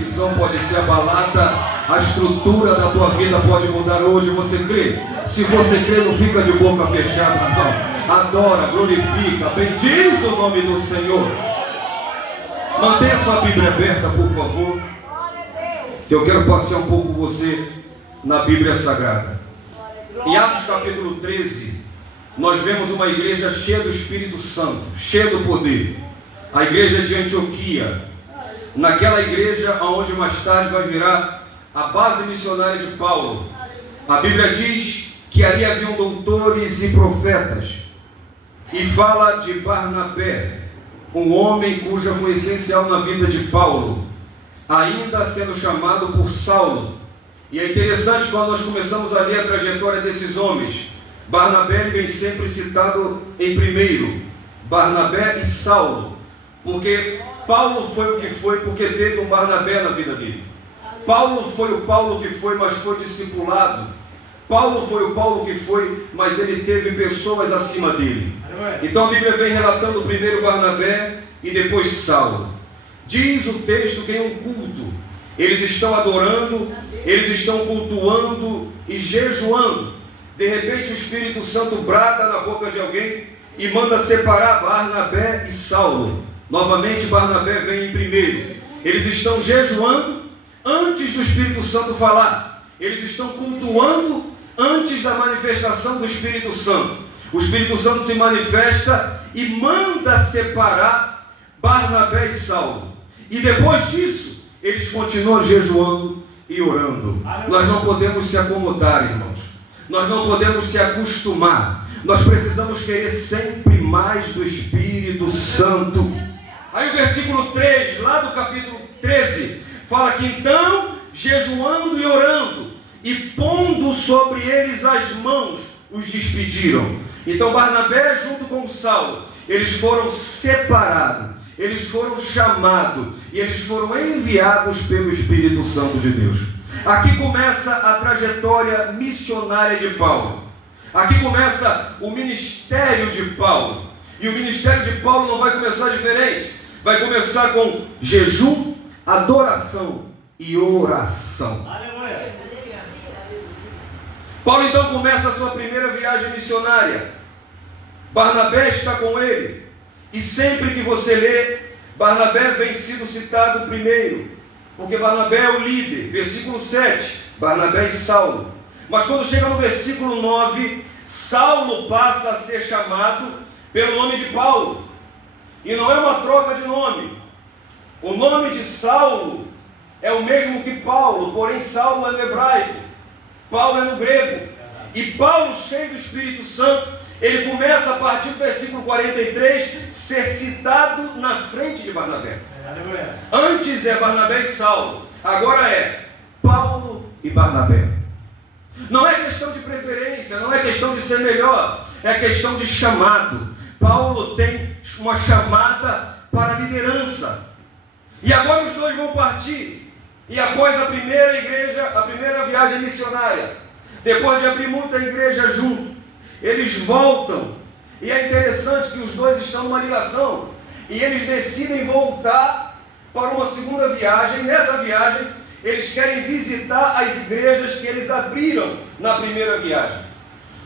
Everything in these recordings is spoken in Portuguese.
prisão pode ser abalada, a estrutura da tua vida pode mudar hoje. Você crê? Se você crê, não fica de boca fechada, não. Adora, glorifica, bendiz o nome do Senhor. Mantenha sua Bíblia aberta, por favor. Eu quero passear um pouco com você na Bíblia Sagrada. Em Atos capítulo 13, nós vemos uma igreja cheia do Espírito Santo, cheia do poder. A igreja de Antioquia, naquela igreja onde mais tarde vai virar a base missionária de Paulo. A Bíblia diz que ali haviam doutores e profetas. E fala de Barnabé, um homem cuja foi essencial na vida de Paulo, ainda sendo chamado por Saulo. E é interessante quando nós começamos a ler a trajetória desses homens. Barnabé vem sempre citado em primeiro, Barnabé e Saulo, porque Paulo foi o que foi porque teve um Barnabé na vida dele. Paulo foi o Paulo que foi, mas foi discipulado. Paulo foi o Paulo que foi, mas ele teve pessoas acima dele. Então a Bíblia vem relatando primeiro Barnabé e depois Saulo. Diz o texto que em um culto eles estão adorando, eles estão cultuando e jejuando. De repente o Espírito Santo brada na boca de alguém e manda separar Barnabé e Saulo. Novamente Barnabé vem em primeiro. Eles estão jejuando antes do Espírito Santo falar. Eles estão cultuando antes da manifestação do Espírito Santo. O Espírito Santo se manifesta e manda separar Barnabé e Saulo. E depois disso, eles continuam jejuando e orando. Nós não podemos se acomodar, irmãos. Nós não podemos se acostumar. Nós precisamos querer sempre mais do Espírito Santo. Aí o versículo 3, lá do capítulo 13, fala que então, jejuando e orando, e pondo sobre eles as mãos, os despediram. Então Barnabé junto com Saulo, eles foram separados, eles foram chamados, e eles foram enviados pelo Espírito Santo de Deus. Aqui começa a trajetória missionária de Paulo. Aqui começa o ministério de Paulo. E o ministério de Paulo não vai começar diferente. Vai começar com jejum, adoração e oração. Aleluia. Paulo então começa a sua primeira viagem missionária. Barnabé está com ele. E sempre que você lê, Barnabé vem sido citado primeiro, porque Barnabé é o líder. Versículo 7, Barnabé e Saulo. Mas quando chega no versículo 9, Saulo passa a ser chamado pelo nome de Paulo. E não é uma troca de nome. O nome de Saulo é o mesmo que Paulo, porém Saulo é no hebraico, Paulo é no grego. E Paulo, cheio do Espírito Santo, ele começa a partir do versículo 43 ser citado na frente de Barnabé. Antes é Barnabé e Saulo, agora é Paulo e Barnabé. Não é questão de preferência, não é questão de ser melhor, é questão de chamado. Paulo tem uma chamada para a liderança. E agora os dois vão partir. E após a primeira igreja, a primeira viagem missionária, depois de abrir muita igreja junto, eles voltam. E é interessante que os dois estão numa ligação. E eles decidem voltar para uma segunda viagem. Nessa viagem, eles querem visitar as igrejas que eles abriram na primeira viagem.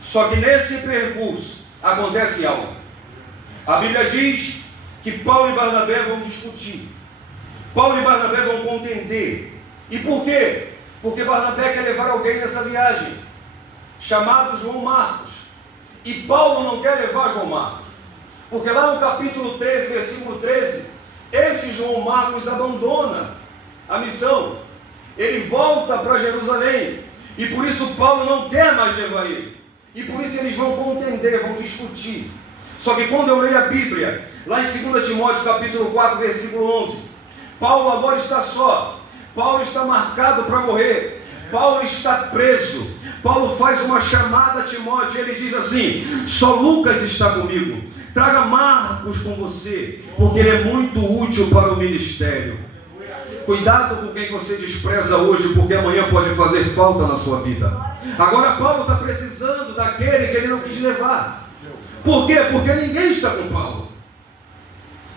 Só que nesse percurso acontece algo. A Bíblia diz que Paulo e Barnabé vão discutir. Paulo e Barnabé vão contender. E por quê? Porque Barnabé quer levar alguém nessa viagem, chamado João Marcos. E Paulo não quer levar João Marcos. Porque lá no capítulo 13, versículo 13, esse João Marcos abandona a missão. Ele volta para Jerusalém. E por isso Paulo não quer mais levar ele. E por isso eles vão contender, vão discutir. Só que quando eu leio a Bíblia, lá em 2 Timóteo capítulo 4, versículo 11, Paulo agora está só. Paulo está marcado para morrer. Paulo está preso. Paulo faz uma chamada a Timóteo. Ele diz assim: só Lucas está comigo. Traga Marcos com você, porque ele é muito útil para o ministério. Cuidado com quem você despreza hoje, porque amanhã pode fazer falta na sua vida. Agora Paulo está precisando daquele que ele não quis levar. Por quê? Porque ninguém está com Paulo.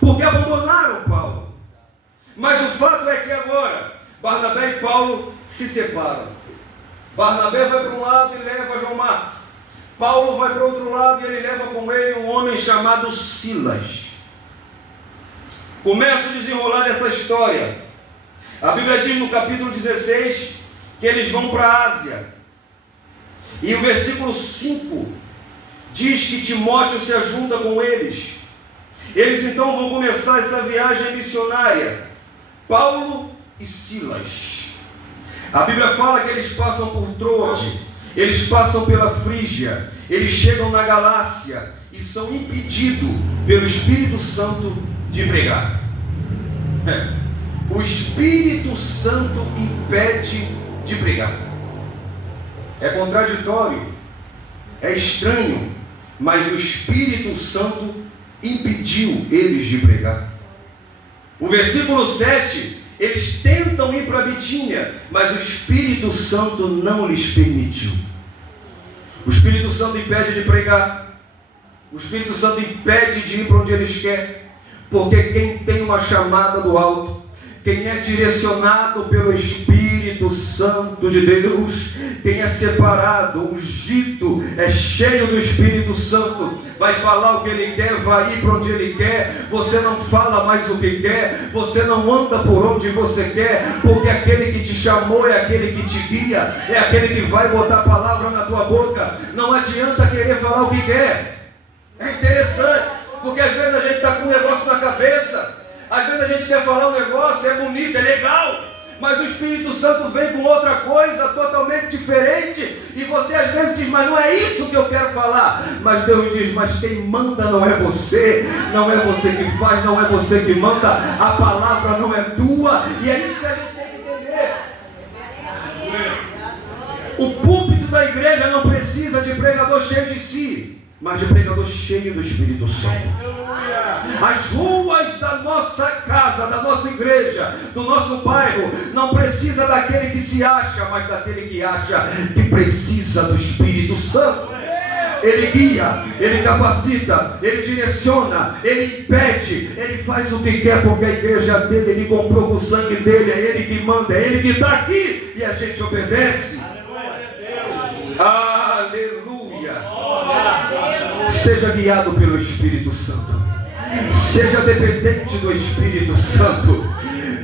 Porque abandonaram Paulo. Mas o fato é que agora Barnabé e Paulo se separam. Barnabé vai para um lado e leva João Marcos. Paulo vai para o outro lado e ele leva com ele um homem chamado Silas. Começa a desenrolar dessa história. A Bíblia diz no capítulo 16 que eles vão para a Ásia. E o versículo 5 diz que Timóteo se ajunta com eles. Eles então vão começar essa viagem missionária. Paulo e Silas. A Bíblia fala que eles passam por Troade, eles passam pela Frígia, eles chegam na Galácia e são impedidos pelo Espírito Santo de pregar. O Espírito Santo impede de pregar. É contraditório, é estranho, mas o Espírito Santo impediu eles de pregar. O versículo 7, eles tentam ir para Bitínia, mas o Espírito Santo não lhes permitiu. O Espírito Santo impede de pregar. O Espírito Santo impede de ir para onde eles querem. Porque quem tem uma chamada do alto, quem é direcionado pelo Espírito Santo de Deus, quem é separado, ungido, é cheio do Espírito Santo, vai falar o que ele quer, vai ir para onde ele quer. Você não fala mais o que quer, você não anda por onde você quer, porque aquele que te chamou é aquele que te guia, é aquele que vai botar a palavra na tua boca. Não adianta querer falar o que quer. É interessante, porque às vezes a gente está com um negócio na cabeça, às vezes a gente quer falar um negócio, é bonito, é legal, mas o Espírito Santo vem com outra coisa totalmente diferente, e você às vezes diz, mas não é isso que eu quero falar. Mas Deus diz, mas quem manda não é você, não é você que faz, não é você que manda, a palavra não é tua, e é isso que a gente tem que entender. O púlpito da igreja não precisa de pregador cheio de si, mas de pregador cheio do Espírito Santo. As ruas da nossa casa, da nossa igreja, do nosso bairro, não precisa daquele que se acha, mas daquele que acha que precisa do Espírito Santo. Ele guia, ele capacita, ele direciona, ele impede, ele faz o que quer, porque a igreja dele, ele comprou com o sangue dele, é ele que manda, é ele que está aqui e a gente obedece. Aleluia! Seja guiado pelo Espírito Santo. Seja dependente do Espírito Santo.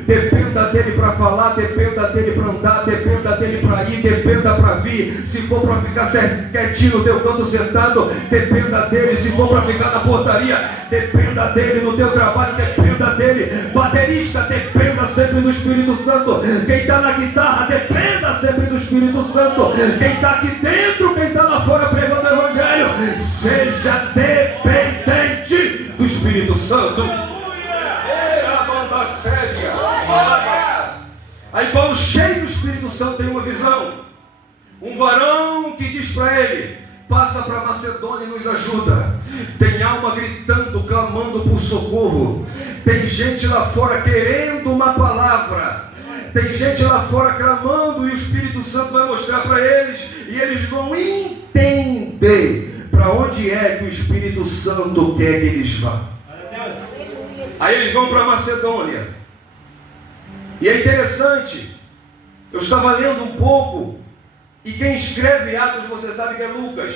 Dependa dele para falar, dependa dele para andar, dependa dele para ir, dependa para vir. Se for para ficar quietinho no teu canto sentado, dependa dele. Se for para ficar na portaria, dependa dele. No teu trabalho, dependa dele. Baterista, dependa sempre do Espírito Santo. Quem está na guitarra, dependa sempre do Espírito Santo. Quem está aqui dentro, quem está lá fora pregando o Evangelho, seja dependente do Espírito Santo. Aí Paulo, cheio do Espírito Santo, tem uma visão. Um varão que diz para ele, passa para Macedônia e nos ajuda. Tem alma gritando, clamando por socorro. Tem gente lá fora querendo uma palavra. Tem gente lá fora clamando, e o Espírito Santo vai mostrar para eles, e eles vão entender para onde é que o Espírito Santo quer que eles vão. Aí eles vão para Macedônia. E é interessante, eu estava lendo um pouco, e quem escreve Atos, você sabe que é Lucas.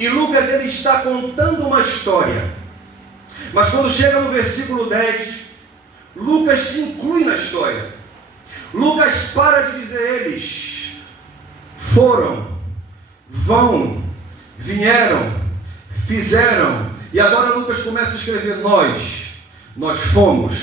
E Lucas, ele está contando uma história. Mas quando chega no versículo 10, Lucas se inclui na história. Lucas para de dizer eles foram, vão, vieram, fizeram. E agora Lucas começa a escrever nós fomos,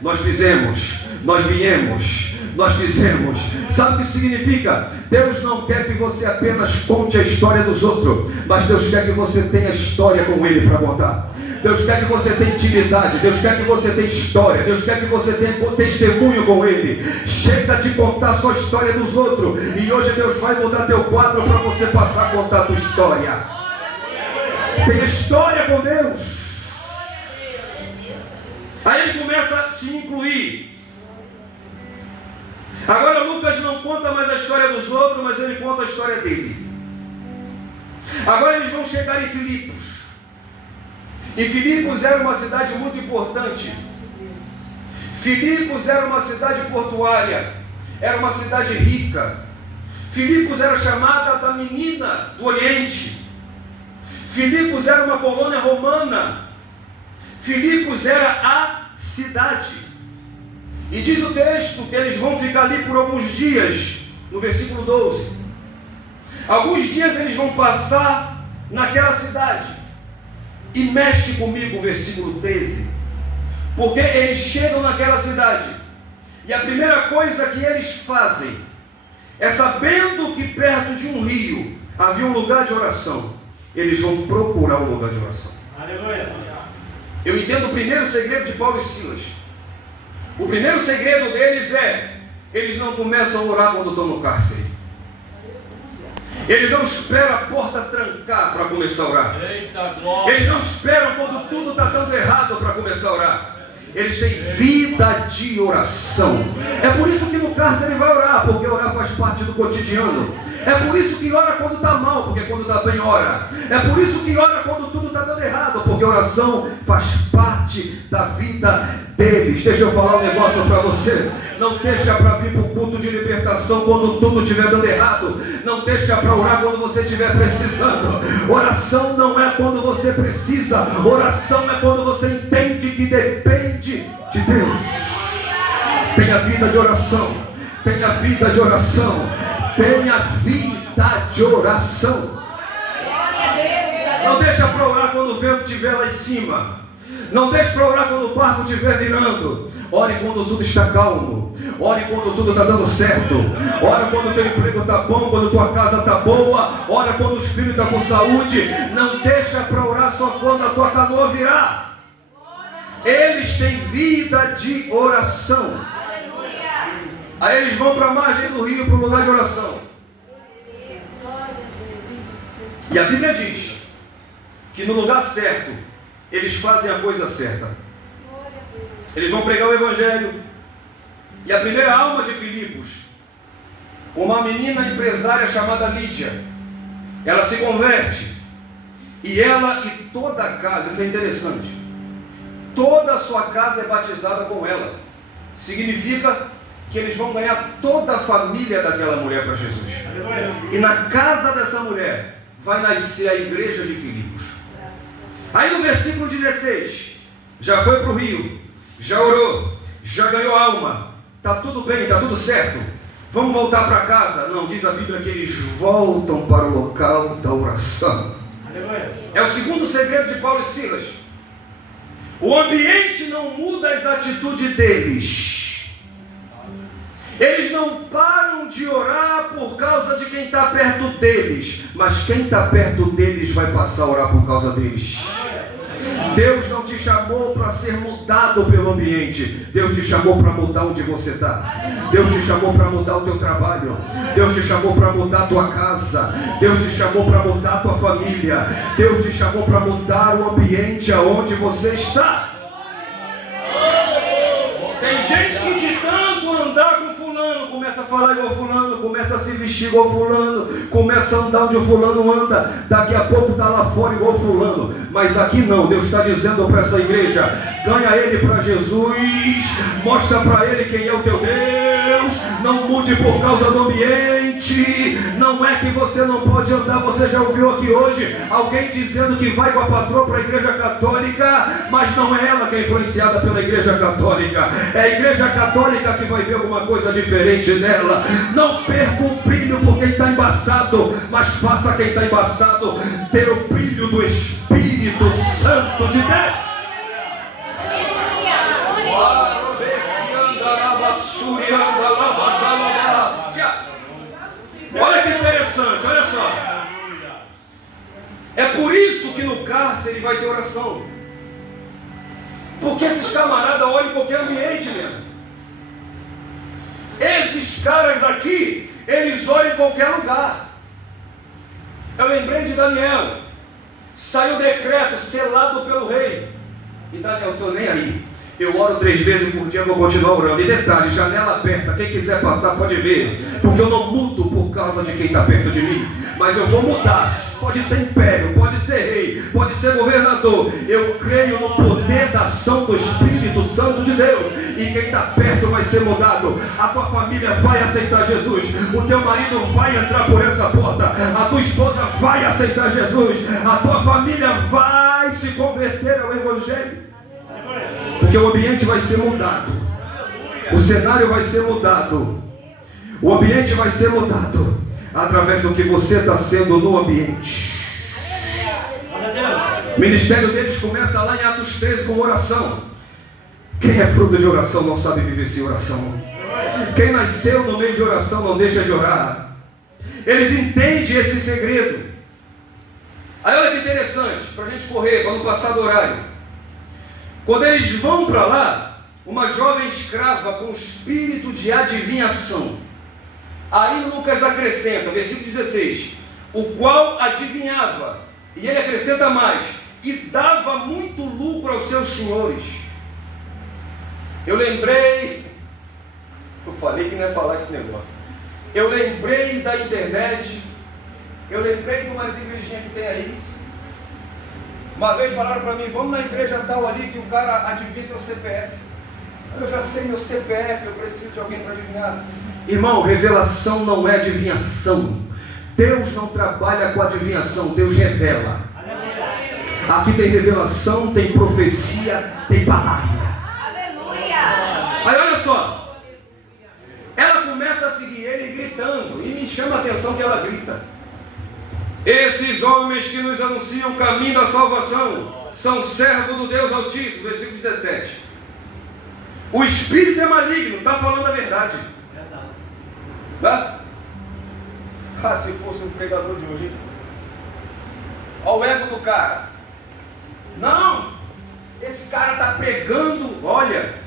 nós fizemos, nós viemos, nós fizemos. Sabe o que isso significa? Deus não quer que você apenas conte a história dos outros, mas Deus quer que você tenha história com Ele para contar. Deus quer que você tenha intimidade, Deus quer que você tenha história, Deus quer que você tenha testemunho com Ele. Chega de contar só a história dos outros, e hoje Deus vai mudar teu quadro para você passar a contar a tua história. Tem história com Deus. Aí ele começa a se incluir. Agora Lucas não conta mais a história dos outros, mas ele conta a história dele. Agora eles vão chegar em Filipos. E Filipos era uma cidade muito importante. Filipos era uma cidade portuária, era uma cidade rica. Filipos era chamada da menina do Oriente. Filipos era uma colônia romana. Filipos era a cidade. E diz o texto que eles vão ficar ali por alguns dias, no versículo 12. Alguns dias eles vão passar naquela cidade. E mexe comigo o versículo 13. Porque eles chegam naquela cidade. E a primeira coisa que eles fazem é, sabendo que perto de um rio havia um lugar de oração, eles vão procurar um lugar de oração. Aleluia. Eu entendo o primeiro segredo de Paulo e Silas. O primeiro segredo deles é: eles não começam a orar quando estão no cárcere. Eles não esperam a porta trancar para começar a orar. Eles não esperam quando tudo está dando errado para começar a orar. Eles têm vida de oração. É por isso que no cárcere ele vai orar, porque orar faz parte do cotidiano. É por isso que ora quando está mal, porque quando está bem ora. É por isso que ora quando tudo está dando errado, porque oração faz parte da vida deles. Deixa eu falar um negócio para você. Não deixa para vir para o culto de libertação quando tudo estiver dando errado. Não deixa para orar quando você estiver precisando. Oração não é quando você precisa. Oração é quando você entende que depende de Deus. Tenha vida de oração. Tenha vida de oração. Tenha vida de oração. Não deixa para orar quando o vento estiver lá em cima. Não deixe para orar quando o barco estiver virando. Ore quando tudo está calmo. Ore quando tudo está dando certo. Ore quando o teu emprego está bom, quando tua casa está boa. Ore quando os filhos estão com saúde. Não deixa para orar só quando a tua canoa virar. Eles têm vida de oração. Aí eles vão para a margem do rio, para o lugar de oração. E a Bíblia diz que no lugar certo eles fazem a coisa certa. Eles vão pregar o Evangelho. E a primeira alma de Filipos, uma menina empresária chamada Lídia, ela se converte. E ela e toda a casa, isso é interessante, toda a sua casa é batizada com ela. Significa que eles vão ganhar toda a família daquela mulher para Jesus. E na casa dessa mulher vai nascer a igreja de Filipos. Aí no versículo 16, já foi para o rio, já orou, já ganhou alma, está tudo bem, está tudo certo, vamos voltar para casa? Não, diz a Bíblia que eles voltam para o local da oração. É o segundo segredo de Paulo e Silas. O ambiente não muda as atitudes deles. Eles não param de orar por causa de quem está perto deles, mas quem está perto deles vai passar a orar por causa deles. Deus não te chamou para ser mudado pelo ambiente. Deus te chamou para mudar onde você está. Deus te chamou para mudar o teu trabalho. Deus te chamou para mudar a tua casa. Deus te chamou para mudar a tua família. Deus te chamou para mudar o ambiente aonde você está. Tem gente que de tanto andar com fulano, começa a falar igual fulano, começa a se vestir igual fulano, começa a andar onde o fulano anda, daqui a pouco está lá fora igual fulano. Mas aqui não, Deus está dizendo para essa igreja: ganha ele para Jesus, mostra para ele quem é o teu Deus, não mude por causa do ambiente. Não é que você não pode andar, você já ouviu aqui hoje alguém dizendo que vai com a patroa para a igreja católica, mas não é ela que é influenciada pela igreja católica, é a igreja católica que vai ver alguma coisa diferente nela. Não perca o brilho por quem está embaçado, mas faça quem está embaçado ter o brilho do Espírito Santo de Deus. Olha que interessante, olha só. É por isso que no cárcere vai ter oração. Porque esses camaradas olham em qualquer ambiente mesmo. Esses caras aqui, eles olham em qualquer lugar. Eu lembrei de Daniel. Saiu o decreto selado pelo rei. E Daniel, estou nem aí. Eu oro 3 vezes por dia, vou continuar orando. E detalhe, janela aberta, quem quiser passar pode ver. Porque eu não mudo por causa de quem está perto de mim. Mas eu vou mudar. Pode ser império, pode ser rei, pode ser governador. Eu creio no poder da ação do Espírito Santo de de Deus. E quem está perto vai ser mudado. A tua família vai aceitar Jesus. O teu marido vai entrar por essa porta. A tua esposa vai aceitar Jesus. A tua família vai se converter ao Evangelho. Porque o ambiente vai ser mudado. O cenário vai ser mudado. O ambiente vai ser mudado através do que você está sendo no ambiente. O ministério deles começa lá em Atos 13 com oração. Quem é fruto de oração não sabe viver sem oração. Quem nasceu no meio de oração não deixa de orar. Eles entendem esse segredo. Aí olha que interessante, para a gente correr, para não passar do horário. Quando eles vão para lá, uma jovem escrava com espírito de adivinhação. Aí Lucas acrescenta, versículo 16, o qual adivinhava, e ele acrescenta mais, e dava muito lucro aos seus senhores. Eu falei que não ia falar esse negócio. Eu lembrei da internet, eu lembrei de umas igrejinhas que tem aí. Uma vez falaram para mim, vamos na igreja tal ali que o cara adivinha teu CPF. Eu já sei meu CPF, eu preciso de alguém para adivinhar. Irmão, revelação não é adivinhação. Deus não trabalha com adivinhação, Deus revela. Aqui tem revelação, tem profecia, tem palavra. Aí olha só, ela começa a seguir ele gritando, e me chama a atenção que ela grita. Esses homens que nos anunciam o caminho da salvação são servos do Deus Altíssimo, versículo 17. O espírito é maligno, está falando a verdade. Tá? Ah, se fosse um pregador de hoje. Olha o ego do cara. Não, esse cara está pregando, olha.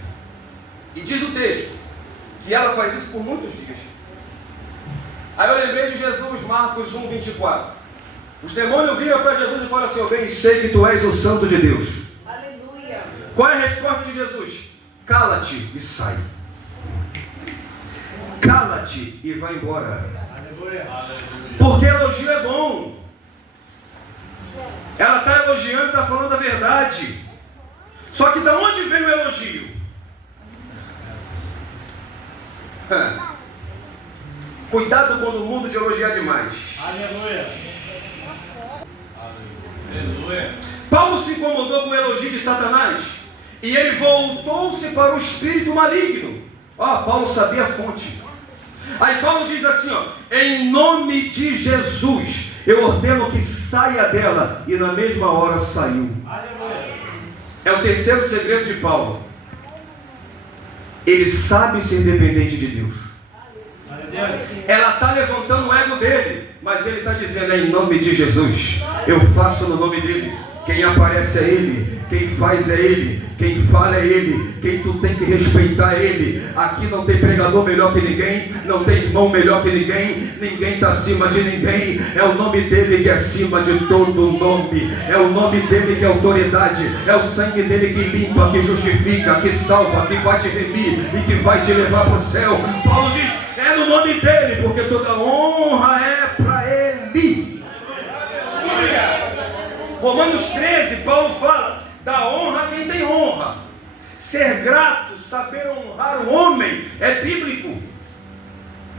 E diz o texto que ela faz isso por muitos dias. Aí eu lembrei de Jesus, Marcos 1, 24. Os demônios viram para Jesus e falaram assim: eu bem sei que tu és o Santo de Deus. Aleluia. Qual é a resposta de Jesus? Cala-te e sai. Cala-te e vai embora. Aleluia. Porque elogio é bom. Ela está elogiando, está falando a verdade. Só que de onde vem o elogio? Cuidado quando o mundo te elogiar demais. Aleluia. Aleluia. Paulo se incomodou com o elogio de Satanás e ele voltou-se para o espírito maligno. Paulo sabia a fonte. Aí Paulo diz assim, em nome de Jesus eu ordeno que saia dela, e na mesma hora saiu. Aleluia. É o terceiro segredo de Paulo. Ele sabe ser independente de Deus. Ela está levantando o ego dele, mas ele está dizendo, em nome de Jesus eu faço no nome dele. Quem aparece é ele, quem faz é ele, quem fala é ele, quem tu tem que respeitar é ele. Aqui não tem pregador melhor que ninguém, não tem irmão melhor que ninguém, ninguém está acima de ninguém. É o nome dele que é acima de todo nome, é o nome dele que é autoridade, é o sangue dele que limpa, que justifica, que salva, que vai te remir e que vai te levar para o céu. Paulo diz, é no nome dele, porque toda honra é para ele. Romanos 13, Paulo fala, dá honra a quem tem honra. Ser grato, saber honrar o homem, é bíblico.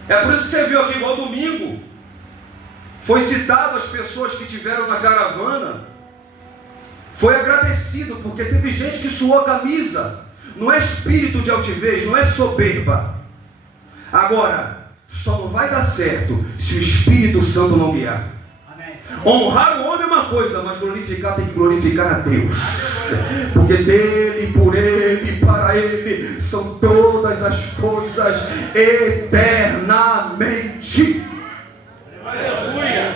É por isso que você viu aqui, igual domingo, foi citado as pessoas que tiveram na caravana, foi agradecido, porque teve gente que suou a camisa. Não é espírito de altivez, não é soberba. Agora, só não vai dar certo se o Espírito Santo não guiar. Honrar o homem é uma coisa, mas glorificar tem que glorificar a Deus. Porque dele, por ele, para ele são todas as coisas eternamente. Aleluia.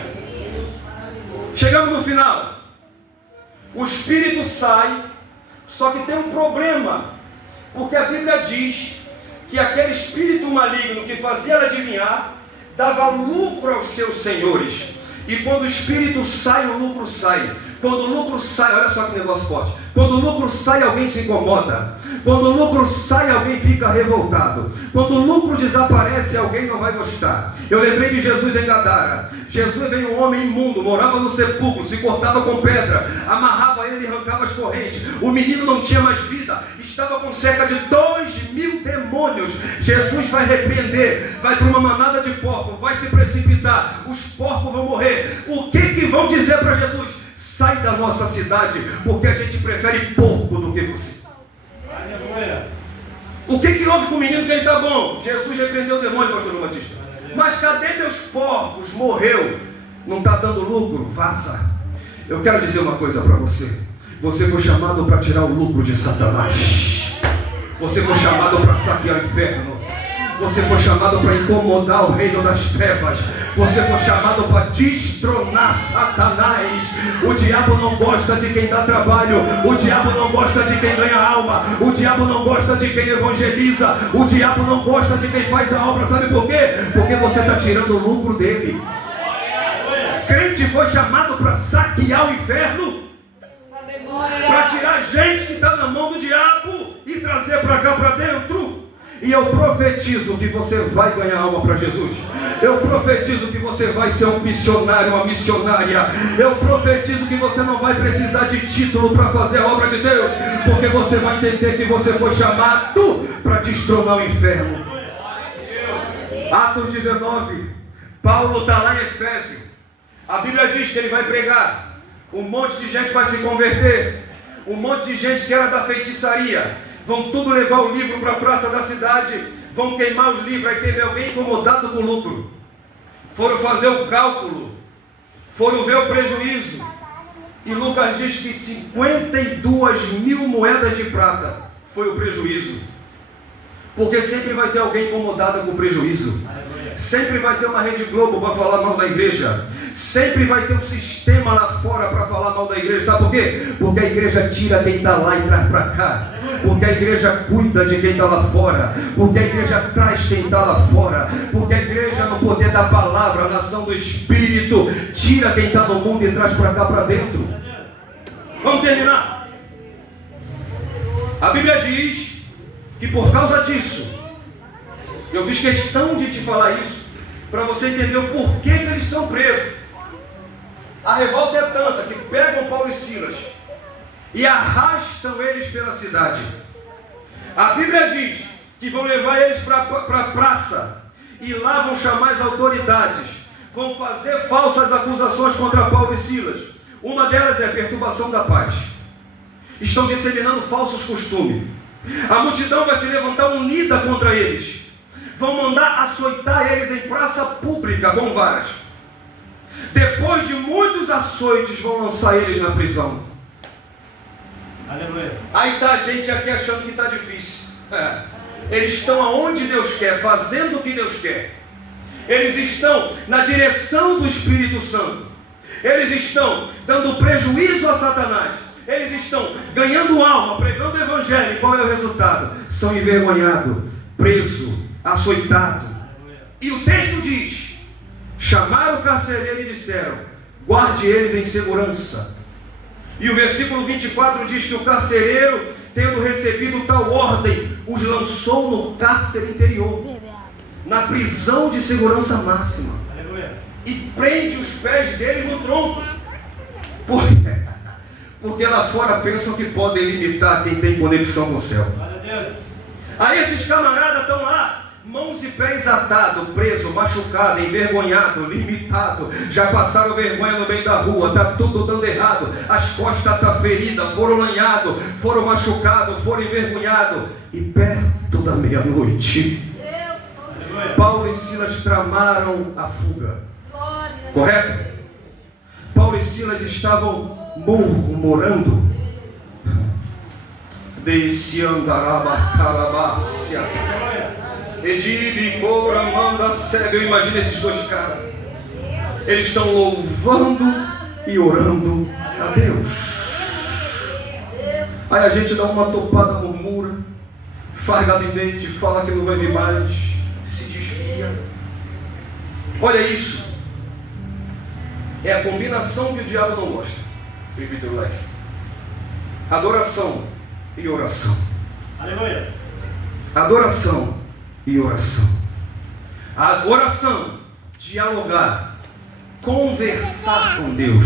Chegamos no final. O espírito sai, só que tem um problema, porque a Bíblia diz que aquele espírito maligno que fazia ela adivinhar dava lucro aos seus senhores. E quando o espírito sai, o lucro sai. Quando o lucro sai, olha só que negócio forte. Quando o lucro sai, alguém se incomoda. Quando o lucro sai, alguém fica revoltado. Quando o lucro desaparece, alguém não vai gostar. Eu lembrei de Jesus em Gadara. Jesus veio um homem imundo, morava no sepulcro, se cortava com pedra, amarrava ele e arrancava as correntes. O menino não tinha mais vida, estava com cerca de 2.000 demônios. Jesus vai repreender, vai para uma manada de porcos, vai se precipitar, os porcos vão morrer. O que vão dizer para Jesus? Sai da nossa cidade, porque a gente prefere porco do que você. O que houve com o menino que ele está bom? Jesus repreendeu o demônio, pastor João Batista. Mas cadê meus porcos? Morreu. Não está dando lucro? Vaza. Eu quero dizer uma coisa para você. Você foi chamado para tirar o lucro de Satanás. Você foi chamado para saquear o inferno. Você foi chamado para incomodar o reino das trevas. Você foi chamado para destronar Satanás. O diabo não gosta de quem dá trabalho. O diabo não gosta de quem ganha alma. O diabo não gosta de quem evangeliza. O diabo não gosta de quem faz a obra. Sabe por quê? Porque você está tirando o lucro dele. Crente foi chamado para saquear o inferno, para tirar gente que está na mão do diabo e trazer para cá, para dentro. E eu profetizo que você vai ganhar alma para Jesus. Eu profetizo que você vai ser um missionário, uma missionária. Eu profetizo que você não vai precisar de título para fazer a obra de Deus, porque você vai entender que você foi chamado para destronar o inferno. Atos 19, Paulo está lá em Efésio. A Bíblia diz que ele vai pregar. Um monte de gente vai se converter. Um monte de gente que era da feitiçaria vão tudo levar o livro para a praça da cidade, vão queimar os livros. Aí teve alguém incomodado com o lucro, foram fazer o cálculo, foram ver o prejuízo, e Lucas diz que 52.000 moedas de prata foi o prejuízo. Porque sempre vai ter alguém incomodado com o prejuízo. Sempre vai ter uma Rede Globo para falar mal da igreja. Sempre vai ter um sistema lá fora para falar mal da igreja. Sabe por quê? Porque a igreja tira quem está lá e traz para cá. Porque a igreja cuida de quem está lá fora. Porque a igreja traz quem está lá fora. Porque a igreja, no poder da palavra, na ação do Espírito, tira quem está no mundo e traz para cá, para dentro. Vamos terminar. A Bíblia diz que por causa disso, eu fiz questão de te falar isso, para você entender o porquê que eles são presos. A revolta é tanta que pegam Paulo e Silas e arrastam eles pela cidade. A Bíblia diz que vão levar eles para a praça, e lá vão chamar as autoridades, vão fazer falsas acusações contra Paulo e Silas. Uma delas é perturbação da paz. Estão disseminando falsos costumes. A multidão vai se levantar unida contra eles. Vão mandar açoitar eles em praça pública com varas. Depois de muitos açoites, vão lançar eles na prisão. Aleluia. Aí está a gente aqui achando que está difícil. Eles estão aonde Deus quer, fazendo o que Deus quer. Eles estão na direção do Espírito Santo. Eles estão dando prejuízo a Satanás. Eles estão ganhando alma, pregando o Evangelho. E qual é o resultado? São envergonhados, presos, açoitados. E o texto diz: chamaram o carcereiro e disseram: guarde eles em segurança. E o versículo 24 diz que o carcereiro, tendo recebido tal ordem, os lançou no cárcere interior, na prisão de segurança máxima, e prende os pés deles no tronco. Porque lá fora pensam que podem limitar quem tem conexão com o céu. Aí esses camaradas estão lá, mãos e pés atados, preso, machucado, envergonhado, limitado. Já passaram vergonha no meio da rua, está tudo dando errado. As costas estão feridas, foram lanhados, foram machucados, foram envergonhados. E perto da meia-noite, Paulo e Silas tramaram a fuga. Correto? Paulo e Silas estavam murmurando. Desse andarabacalabácia. Edibe, cobra, manda, cega. Eu imagino esses dois caras. Eles estão louvando e orando a Deus. Aí a gente dá uma topada, murmura, faz gabinete, fala que não vai vir mais, se desvia. Olha isso. É a combinação que o diabo não gosta. Presbítero Leif. Adoração e oração. Aleluia. Adoração e oração. A oração, dialogar, conversar com Deus.